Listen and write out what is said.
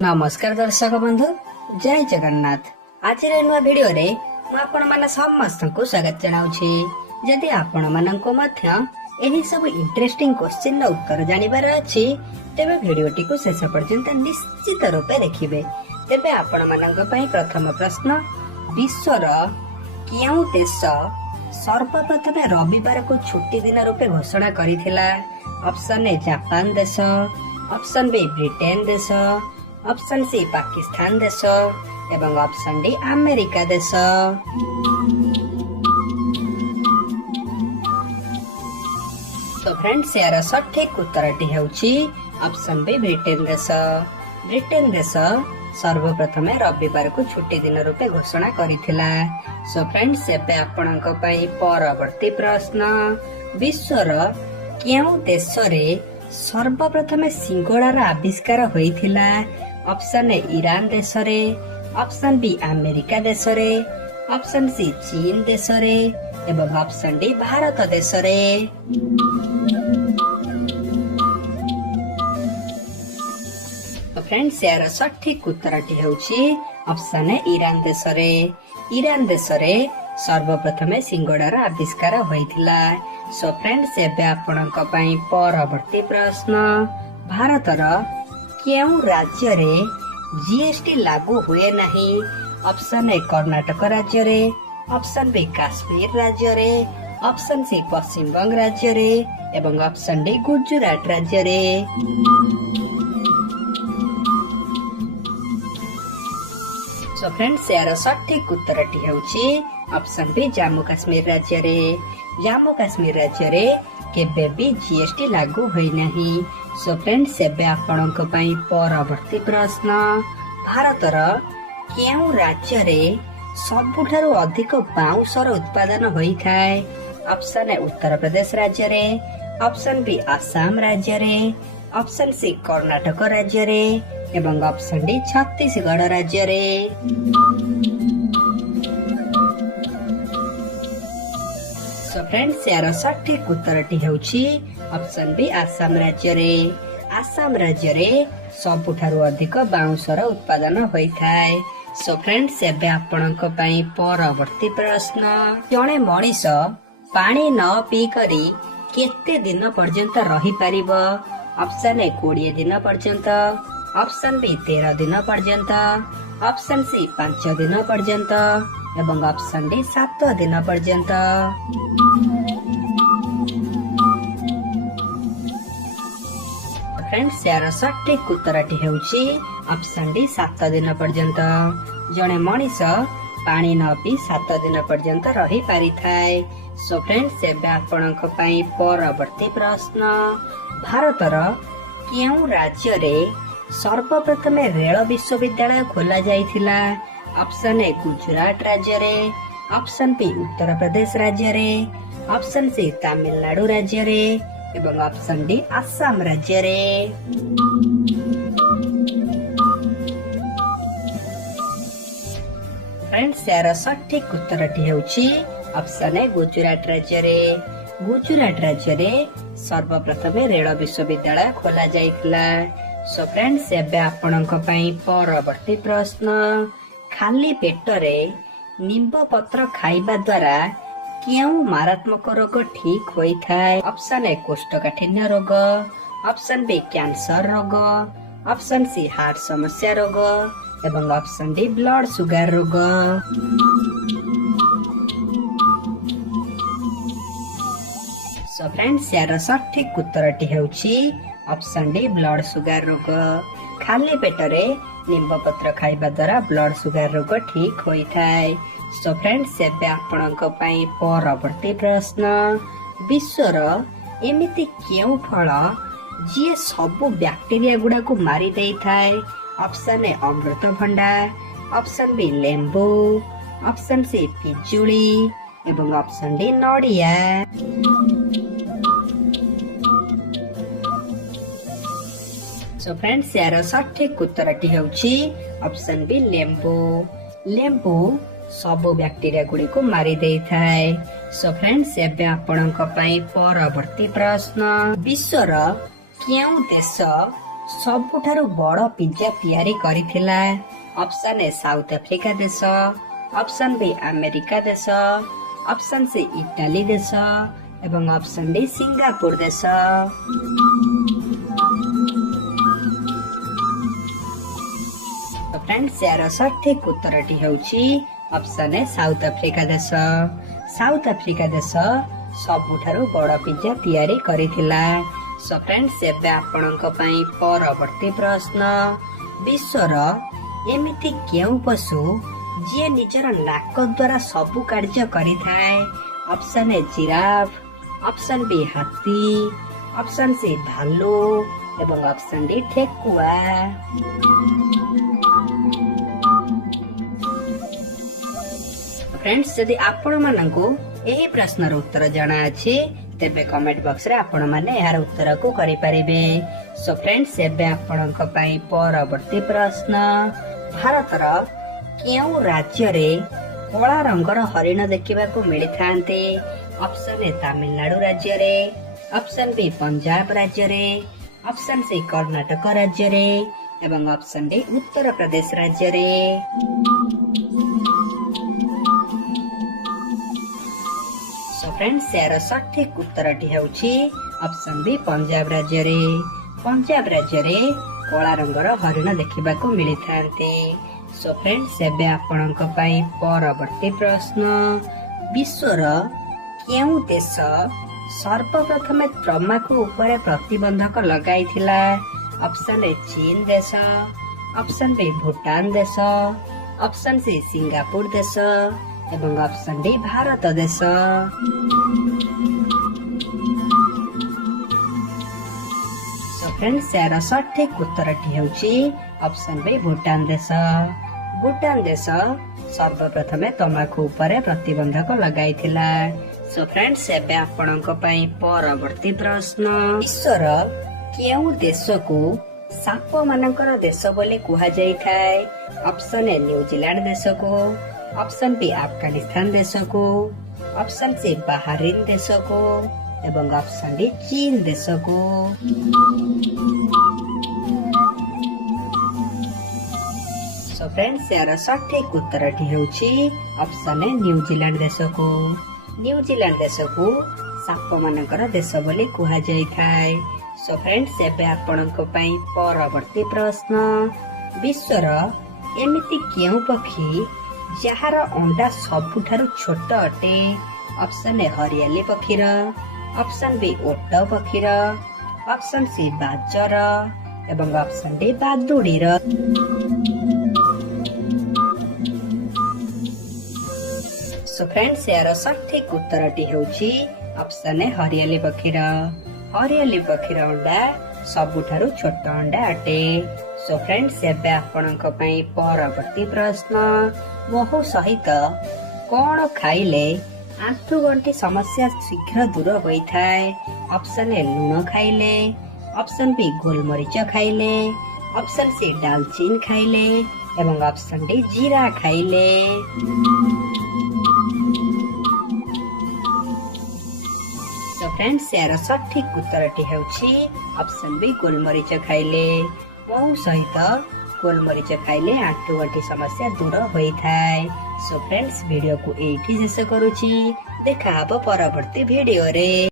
नमस्कार दर्शक बंधु जय जगन्नाथ। आज नुआ वीडियो रे मु आपण माने समस्त को स्वागत जनाउछि। जदि आपण माननको मध्य एही सब इंटरेस्टिंग क्वेश्चन रा उत्तर जानिबार अछि तेबे वीडियोटी को शेष पर्यंत निश्चित रूपे देखिबे। तेबे आपण माननको पई प्रथम प्रश्न, विश्वर केउ देश सर्वप्रथम रविवार को छुट्टी दिन रूपे घोषणा करिथिला? ऑप्शन ए जापान देश, ऑप्शन बी ब्रिटेन देश, ऑप्शन सी पाकिस्तान देश एवं ऑप्शन डी अमेरिका देश। तो फ्रेंड्स यार सठिक उत्तरटी हेउछि ऑप्शन बी ब्रिटेन देश। ब्रिटेन देश सर्वप्रथम रविवार को छुट्टी दिन रूपे घोषणा करिथिला। सो फ्रेंड्स एबे आपणक पई परवर्ती प्रश्न, विश्वर केउ देश रे सर्वप्रथम सिंगड़ार आविष्कार होइथिला? ऑप्शन ए ईरान देश रे, ऑप्शन बी अमेरिका देश रे, ऑप्शन सी चीन देश रे एवं ऑप्शन डी भारत देश रे। तो फ्रेंड्स यार सठिक उत्तरटी हेउछि ऑप्शन ए ईरान देश रे। ईरान देश रे सर्वप्रथम सिंगड़ार आविष्कार होइथिला। सो फ्रेंड्स एबे आपणक पई परवर्ती प्रश्न, भारतर केउ राज्य रे जीएसटी लागू हुए नहीं? ऑप्शन ए कर्नाटक राज्य रे, ऑप्शन बी काश्मीर राज्य रे, ऑप्शन सी पश्चिम बंग राज्य रे एवं ऑप्शन डी गुजरात राज्य रे। सो फ्रेंड्स यार सठिक उत्तरटी हेउछि ऑप्शन बी जम्मू काश्मीर राज्य रे। जम्मू काश्मीर राज्य रे केबे भी जीएसटी लागू होई नहीं। सो फ्रेंड्स एबे आपणक पई परवर्ती प्रश्न, भारतर केउ राज्य रे सबुठारु अधिक बाउंसर उत्पादन होइथाय? ऑप्शन ए उत्तर प्रदेश राज्य रे, ऑप्शन बी आसाम राज्य रे, ऑप्शन सी कर्नाटक राज्य रे एवं ऑप्शन डी छत्तीसगढ़ राज्य रे। सो फ्रेंड्स यार सठिक उत्तरटी हेउछि ऑप्शन बी आसाम राज्य रे। आसाम राज्य रे सबुठारु अधिक बाउंसर उत्पादन होइथाय। सो फ्रेंड्स एबे आपणक पई परवर्ती प्रश्न, जणे मनीष पानी न पी करी केते दिन पर्यंत रही परिबो? ऑप्शन ए 20 दिन पर्यंत, ऑप्शन बी 13 दिन पर्यंत, ऑप्शन सी 5 दिन पर्यंत एवं ऑप्शन डी 7 दिन पर्यंत। फ्रेंड्स यार सठिक उत्तरटी हेउछि ऑप्शन डी 7 दिन पर्यंत। जणे मनीष पानी न पी 7 दिन पर्यंत रही पारिथाय। सो फ्रेंड्स एबे आपणक पई परवर्ती प्रश्न, भारतर केउ राज्य रे सर्वप्रथम रेल विश्वविद्यालय खोला जाइथिला? ऑप्शन ए गुजरात राज्य रे, ऑप्शन बी उत्तर प्रदेश राज्य रे, ऑप्शन सी तमिलनाडु राज्य रे एवं ऑप्शन डी आसाम राज्य रे। फ्रेंड्स यार सठिक उत्तरटी हेउछि ऑप्शन ए गुजरात राज्य रे। गुजरात राज्य रे सर्वप्रथम रेल विश्वविद्यालय खोला जाइथिला। सो फ्रेंड्स एबे आपणक पई परवर्ती प्रश्न, खाली पेट रे निंब पत्र खाइबा द्वारा केउ मारात्मक रोग ठीक होइथाय? ऑप्शन ए कोष्ठकाठिन्य रोग, ऑप्शन बी कैंसर रोग, ऑप्शन सी हार्ट समस्या रोग एवं ऑप्शन डी ब्लड शुगर रोग। सो फ्रेंड्स यार सठिक उत्तरटी हेउछि ऑप्शन डी ब्लड शुगर रोग। खाली पेट रे निंब पत्र खाइबा द्वारा ब्लड शुगर रोग ठीक होइथाय। सो फ्रेंड्स एबे आपणक पई परवर्ती प्रश्न, विश्वर एमिति केउ फल जे सबु बैक्टेरिया गुडा को मारी देइथाय? ऑप्शन ए अमृतभंडा, ऑप्शन बी लेंबू, ऑप्शन सी पिजुली एवं ऑप्शन डी नडिया। सो फ्रेंड्स यार सठिक उत्तरटी हेउछि ऑप्शन बी लेंबू। लेंबू सबु बैक्टेरिया गुडी को मारी देइथाय। सो फ्रेंड्स एबे आपणक पई परवर्ती प्रश्न, विश्वर केउ देश ସବୁଠାରୁ ବଡ଼ ପିଜ୍ଜା ତିଆରି କରିଥିଲା? ଅପସନ୍ ଏ ସାଉଥ ଆଫ୍ରିକା ଦେଶ, ଅପସନ୍ ବି ଆମେରିକା ଦେଶ, ଅପସନ୍ ସି ଇଟାଲୀ ଦେଶ ଏବଂ ଅପସନ୍ ଡି ସିଙ୍ଗାପୁର ଦେଶ। ଫ୍ରେଣ୍ଡସ୍, ଏହାର ସଠିକ ଉତ୍ତରଟି ହେଉଛି ଅପସନ୍ ଏ ସାଉଥ ଆଫ୍ରିକା ଦେଶ। ସାଉଥ ଆଫ୍ରିକା ଦେଶ ସବୁଠାରୁ ବଡ଼ ପିଜ୍ଜା ତିଆରି କରିଥିଲା। ସୋ ଫ୍ରେଣ୍ଡସ୍, ଏବେ ଆପଣଙ୍କ ପାଇଁ ପରବର୍ତ୍ତୀ ପ୍ରଶ୍ନ। ବିଶ୍ୱର ଏମିତି କେଉଁ ପଶୁ ଯିଏ ନିଜର ନାକ ଦ୍ୱାରା ସବୁ କାର୍ଯ୍ୟ କରିଥାଏ? Option A giraffe, option B ହାତୀ, ଅପସନ୍ ସି ଭାଲୁ ଏବଂ ଅପସନ୍ ଡି ଠେକୁଆ। ଫ୍ରେଣ୍ଡସ୍, ଯଦି ଆପଣମାନଙ୍କୁ ଏହି ପ୍ରଶ୍ନର ଉତ୍ତର ଜଣାଅଛି ତେବେ କମେଣ୍ଟ ବକ୍ସରେ ଆପଣମାନେ ଏହାର ଉତ୍ତରକୁ କରିପାରିବେ। ସୋ ଫ୍ରେଣ୍ଡସ୍, ଏବେ ଆପଣଙ୍କ ପାଇଁ ପରବର୍ତ୍ତୀ ପ୍ରଶ୍ନ। ଭାରତର କେଉଁ ରାଜ୍ୟରେ କଳା ରଙ୍ଗର ହରିଣ ଦେଖିବାକୁ ମିଳିଥାନ୍ତି? ଅପସନ୍ ଏ ତାମିଲନାଡୁ ରାଜ୍ୟରେ, ଅପସନ୍ ବି ପଞ୍ଜାବ ରାଜ୍ୟରେ, ଅପସନ୍ ସି କର୍ଣ୍ଣାଟକ ରାଜ୍ୟରେ ଏବଂ ଅପସନ୍ ଡି ଉତ୍ତରପ୍ରଦେଶ ରାଜ୍ୟରେ। ଫ୍ରେଣ୍ଡସ୍, ଏହାର ସଠିକ ଉତ୍ତରଟି ହେଉଛି ଅପସନ୍ ବି ପଞ୍ଜାବ ରାଜ୍ୟରେ। ପଞ୍ଜାବ ରାଜ୍ୟରେ କଳା ରଙ୍ଗର ହରିଣ ଦେଖିବାକୁ ମିଳିଥାନ୍ତି। ସୋ ଫ୍ରେଣ୍ଡସ୍, ଏବେ ଆପଣଙ୍କ ପାଇଁ ପରବର୍ତ୍ତୀ ପ୍ରଶ୍ନ। ବିଶ୍ୱର କେଉଁ ଦେଶ ସର୍ବପ୍ରଥମେ ତମ୍ବାକୁ ଉପରେ ପ୍ରତିବନ୍ଧକ ଲଗାଇଥିଲା? ଅପସନ୍ ଏ ଚୀନ ଦେଶ, ଅପସନ୍ ବି ଭୁଟାନ ଦେଶ, ଅପସନ୍ ସି ସିଙ୍ଗାପୁର ଦେଶ ଏବଂ ଅପସନ୍ ଡି ଭାରତ ଦେଶ। ଫ୍ରେଣ୍ଡସ୍, ଏହାର ସଠିକ ଉତ୍ତରଟି ହେଉଛି ଅପସନ୍ ବି ଭୁଟାନ ଦେଶ। ଭୁଟାନ ଦେଶ ସର୍ବପ୍ରଥମେ ତମ୍ବାକୁ ଉପରେ ପ୍ରତିବନ୍ଧକ ଲଗାଇଥିଲା। ସୋ ଫ୍ରେଣ୍ଡସ୍, ଏବେ ଆପଣଙ୍କ ପାଇଁ ପରବର୍ତ୍ତୀ ପ୍ରଶ୍ନ। ବିଶ୍ୱର କେଉଁ ଦେଶକୁ ସାପ ମାନଙ୍କର ଦେଶ ବୋଲି କୁହାଯାଇଥାଏ? ଅପସନ୍ ଏ ନ୍ୟୁଜିଲାଣ୍ଡ ଦେଶକୁ, ଅପସନ୍ ବି ଆଫଗାନିସ୍ତାନ ଦେଶକୁ, ଅପସନ୍ ସି ବାହାରିନ୍ ଦେଶକୁ ଏବଂ ଅପସନ୍ ଡି ଚୀନ ଦେଶକୁ। ସୋ ଫ୍ରେଣ୍ଡସ୍, ଏହାର ସଠିକ ଉତ୍ତରଟି ହେଉଛି ଅପସନ୍ ଏ ନ୍ୟୁଜିଲାଣ୍ଡ ଦେଶକୁ। ନ୍ୟୁଜିଲାଣ୍ଡ ଦେଶକୁ ସାପ ମାନଙ୍କର ଦେଶ ବୋଲି କୁହାଯାଇଥାଏ। ସୋ ଫ୍ରେଣ୍ଡସ୍, ଏବେ ଆପଣଙ୍କ ପାଇଁ ପରବର୍ତ୍ତୀ ପ୍ରଶ୍ନ। ବିଶ୍ୱର ଏମିତି କେଉଁ ପକ୍ଷୀ ଯାହାର ଅଣ୍ଡା ସବୁଠାରୁ ଛୋଟ ଅଟେ? ଅପସନ୍ ଏ ହରିଆଲି ପକ୍ଷୀର, ଅପସନ୍ ବି ଓଟ ପକ୍ଷୀର, ଅପସନ୍ ସି ବାଜର ଏବଂ ଅପସନ୍ ଡି ବାଦୁଡିର। ସୋ ଫ୍ରେଣ୍ଡସ୍, ଏହାର ସଠିକ ଉତ୍ତରଟି ହେଉଛି ଅପସନ୍ ଏ ହରିଆଲି ପକ୍ଷୀର। ହରିଆଲି ପକ୍ଷୀର ଅଣ୍ଡା ସବୁଠାରୁ ଛୋଟ ଅଣ୍ଡା ଅଟେ। ସୋ ଫ୍ରେଣ୍ଡସ୍, ଏବେ ଆପଣଙ୍କ ପାଇଁ ପରବର୍ତ୍ତୀ ପ୍ରଶ୍ନ। ମହୁ ସହିତ କଣ ଖାଇଲେ ଆଣ୍ଠୁଗଣ୍ଠି ସମସ୍ୟା ଶୀଘ୍ର ଦୂର ହୋଇଥାଏ? ଅପସନ୍ ଏ ଲୁଣ ଖାଇଲେ, ଅପସନ୍ ବି ଗୋଲମରିଚ ଖାଇଲେ, ଅପସନ୍ ସି ଡାଲଚିନ ଖାଇଲେ ଏବଂ ଅପସନ୍ ଡି ଜିରା ଖାଇଲେ। ଫ୍ରେଣ୍ଡସ୍, ଏହାର ସଠିକ ଉତ୍ତରଟି ହେଉଛି ଅପସନ୍ ବି ଗୋଲମରିଚ ଖାଇଲେ। ମହୁ ସହିତ ଗୋଲମରିଚ ଖାଇଲେ ଆଣ୍ଠୁଗଣ୍ଠି ସମସ୍ୟା ଦୂର ହୋଇଥାଏ। ସୋ ଫ୍ରେଣ୍ଡସ୍, ଭିଡିଓକୁ ଏଇଠି ଶେଷ କରୁଛି। ଦେଖା ହବ ପରବର୍ତ୍ତୀ ଭିଡିଓରେ।